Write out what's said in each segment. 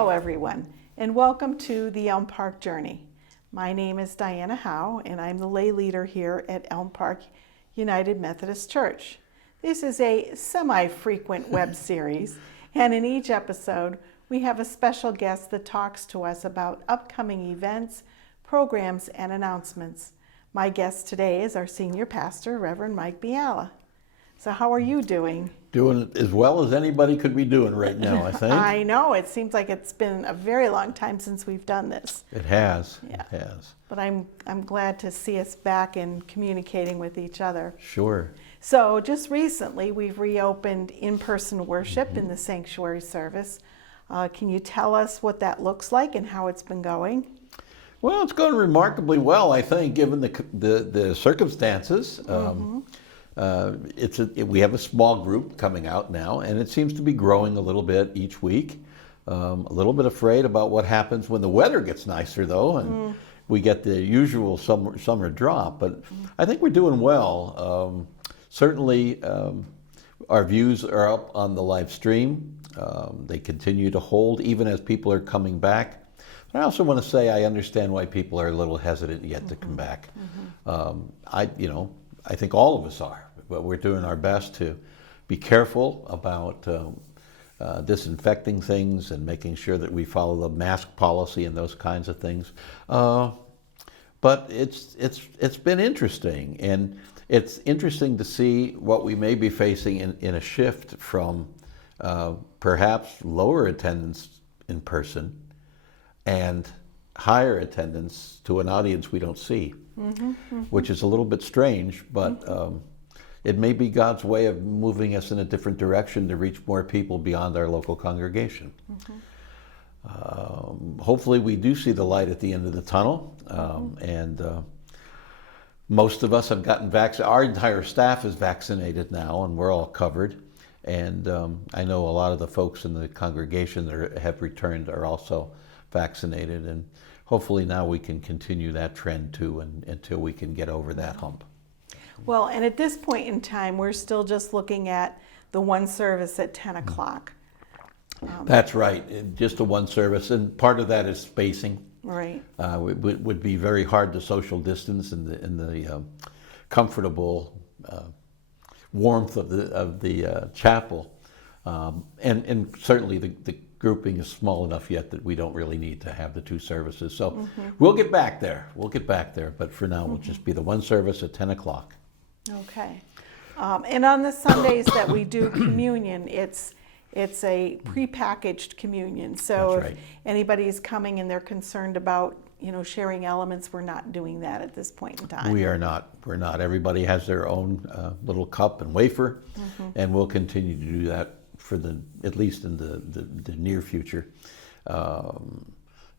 Hello everyone, and welcome to the Elm Park Journey. My name is Diana Howe, and I'm the lay leader here at Elm Park United Methodist Church. This is a semi-frequent web series, and in each episode, we have a special guest that talks to us about upcoming events, programs, and announcements. My guest today is our senior pastor, Reverend Mike Biala. So how are you doing? Doing as well as anybody could be doing right now, I think. I know. It seems like it's been a very long time since we've done this. It has. Yeah. It has. But I'm glad to see us back and communicating with each other. Sure. So just recently, we've reopened in-person worship in the sanctuary service. Can you tell us what that looks like and how it's been going? Well, it's going remarkably well, I think, given the circumstances. We have a small group coming out now, and it seems to be growing a little bit each week. A little bit afraid about what happens when the weather gets nicer, though, and we get the usual summer drop. But I think we're doing well. Certainly, our views are up on the live stream. They continue to hold, even as people are coming back. But I also want to say I understand why people are a little hesitant yet to come back. I think all of us are, but we're doing our best to be careful about disinfecting things and making sure that we follow the mask policy and those kinds of things. But it's been interesting, and it's interesting to see what we may be facing in a shift from perhaps lower attendance in person and higher attendance to an audience we don't see. Which is a little bit strange, but it may be God's way of moving us in a different direction to reach more people beyond our local congregation. Hopefully we do see the light at the end of the tunnel, and most of us have gotten vaccinated. Our entire staff is vaccinated now, and we're all covered. And I know a lot of the folks in the congregation that have returned are also vaccinated, and hopefully now we can continue that trend too, until we can get over that hump. Well, and at this point in time, we're still just looking at the one service at 10 o'clock. That's right, just a one service, and part of that is spacing. Right. It would be very hard to social distance in the comfortable warmth of the chapel, and certainly the grouping is small enough yet that we don't really need to have the two services. So we'll get back there. But for now, we'll just be the one service at 10 o'clock. Okay. And on the Sundays that we do communion, it's a prepackaged communion. So That's right. If anybody's coming and they're concerned about sharing elements, we're not doing that at this point in time. We are not. We're not. Everybody has their own little cup and wafer, and we'll continue to do that for at least in the near future, and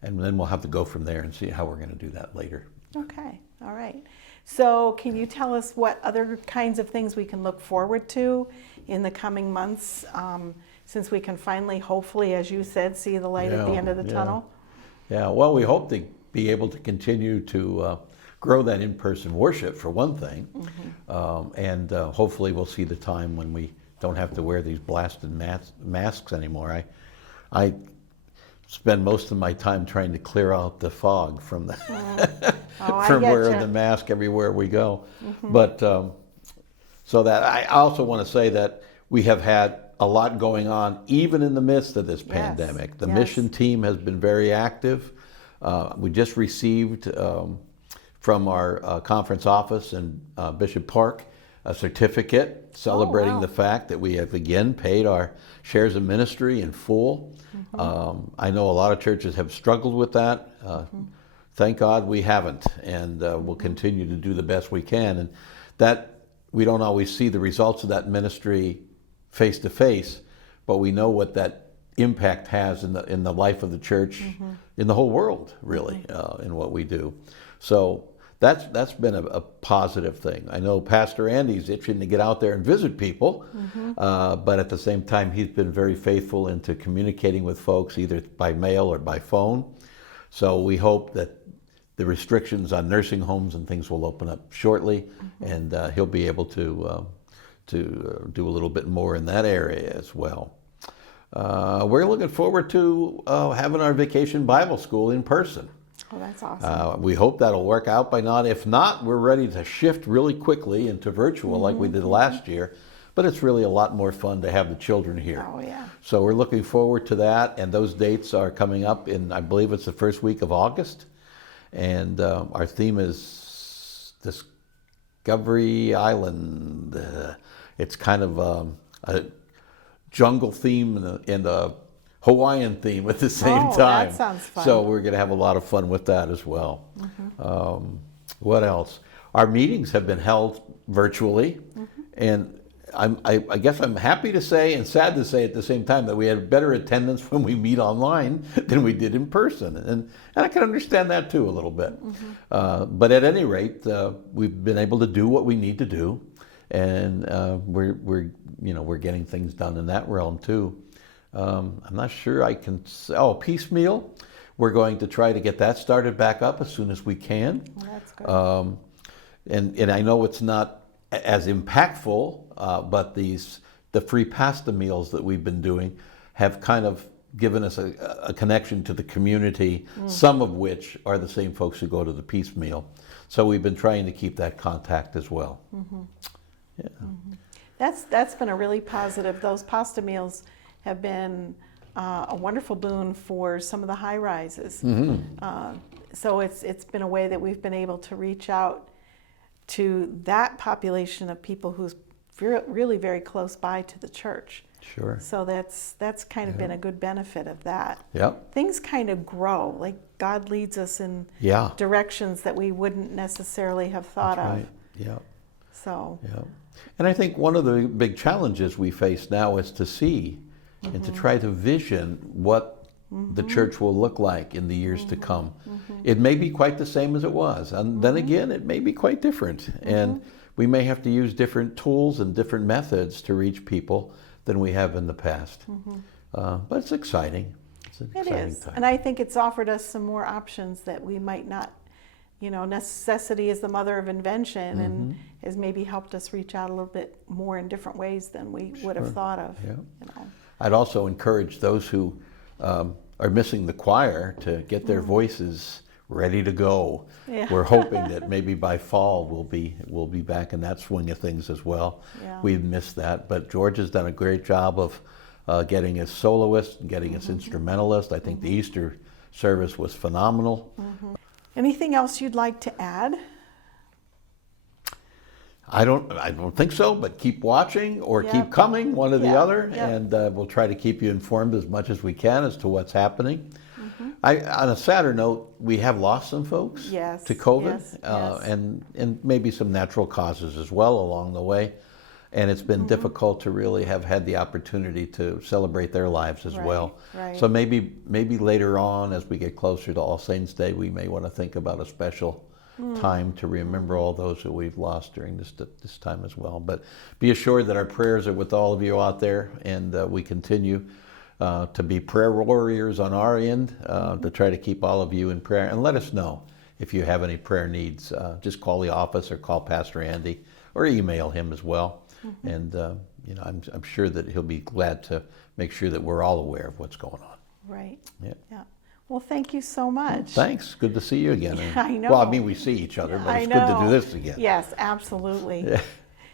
then we'll have to go from there and see how we're going to do that later. Okay, all right. So can you tell us what other kinds of things we can look forward to in the coming months, since we can finally, hopefully, as you said, see the light at the end of the tunnel? Yeah, well, we hope to be able to continue to grow that in-person worship, for one thing, and hopefully we'll see the time when we don't have to wear these blasted masks anymore. I spend most of my time trying to clear out the fog from from wearing the mask everywhere we go. But so that I also want to say that we have had a lot going on even in the midst of this pandemic. The mission team has been very active. We just received from our conference office in Bishop Park a certificate celebrating the fact that we have again paid our shares of ministry in full. I know a lot of churches have struggled with that. Thank God we haven't, and we'll continue to do the best we can. And that we don't always see the results of that ministry face to face, but we know what that impact has in the life of the church, in the whole world, really, in what we do. So that's been a positive thing. I know Pastor Andy's itching to get out there and visit people, but at the same time, he's been very faithful into communicating with folks either by mail or by phone. So we hope that the restrictions on nursing homes and things will open up shortly, and he'll be able to do a little bit more in that area as well. we're looking forward to having our Vacation Bible School in person. Oh, that's awesome. We hope that'll work out by not. If not, we're ready to shift really quickly into virtual like we did last year. But it's really a lot more fun to have the children here. Oh, yeah. So we're looking forward to that. And those dates are coming up in, I believe it's the first week of August. And our theme is Discovery Island. It's kind of a jungle theme and a Hawaiian theme at the same time. That sounds fun. So we're going to have a lot of fun with that as well. What else? Our meetings have been held virtually, and I guess I'm happy to say and sad to say at the same time that we had better attendance when we meet online than we did in person, and I can understand that too a little bit. But at any rate, we've been able to do what we need to do, and we're getting things done in that realm too. I'm not sure I can say, piecemeal. We're going to try to get that started back up as soon as we can. Well, that's good. And I know it's not as impactful, but the free pasta meals that we've been doing have kind of given us a connection to the community, some of which are the same folks who go to the piecemeal. So we've been trying to keep that contact as well. Yeah. That's been a really positive. Those pasta meals have been a wonderful boon for some of the high rises. So it's been a way that we've been able to reach out to that population of people who's really very close by to the church. Sure. So that's kind of been a good benefit of that. Yep. Things kind of grow, like God leads us in directions that we wouldn't necessarily have thought of. Right. Yeah. So. Yeah. And I think one of the big challenges we face now is to see and to try to vision what the church will look like in the years to come. It may be quite the same as it was, and then again, it may be quite different. And we may have to use different tools and different methods to reach people than we have in the past. But it's exciting. It's an exciting time. And I think it's offered us some more options that we might not, necessity is the mother of invention, and has maybe helped us reach out a little bit more in different ways than we would have thought of. Yeah. I'd also encourage those who are missing the choir to get their voices ready to go. Yeah. We're hoping that maybe by fall we'll be back in that swing of things as well. Yeah. We've missed that, but George has done a great job of getting us soloist, getting us instrumentalist. I think the Easter service was phenomenal. Anything else you'd like to add? I don't think so, but keep watching or keep coming, one or the other, and we'll try to keep you informed as much as we can as to what's happening. On a sadder note, we have lost some folks to COVID, and maybe some natural causes as well along the way, and it's been difficult to really have had the opportunity to celebrate their lives as well. Right. So maybe later on, as we get closer to All Saints' Day, we may want to think about a special time to remember all those who we've lost during this time as well. But be assured that our prayers are with all of you out there, and we continue to be prayer warriors on our end to try to keep all of you in prayer. And let us know if you have any prayer needs. Just call the office or call Pastor Andy or email him as well. And I'm sure that he'll be glad to make sure that we're all aware of what's going on. Right. Yeah. Well, thank you so much. Thanks. Good to see you again. I know. Well, I mean, we see each other, but it's good to do this again. Yes, absolutely. Yeah.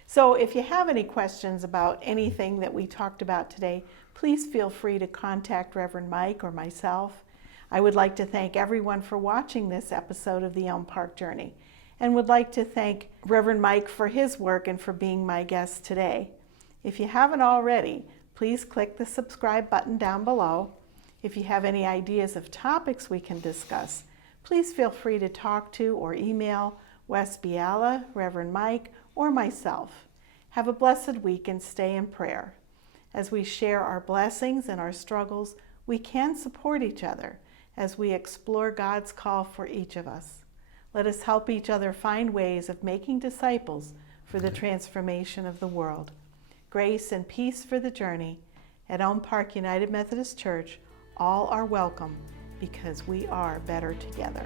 So if you have any questions about anything that we talked about today, please feel free to contact Reverend Mike or myself. I would like to thank everyone for watching this episode of the Elm Park Journey, and would like to thank Reverend Mike for his work and for being my guest today. If you haven't already, please click the subscribe button down below. If you have any ideas of topics we can discuss, please feel free to talk to or email Wes Biala, Reverend Mike, or myself. Have a blessed week and stay in prayer. As we share our blessings and our struggles, we can support each other as we explore God's call for each of us. Let us help each other find ways of making disciples for the transformation of the world. Grace and peace for the journey. At Elm Park United Methodist Church, all are welcome because we are better together.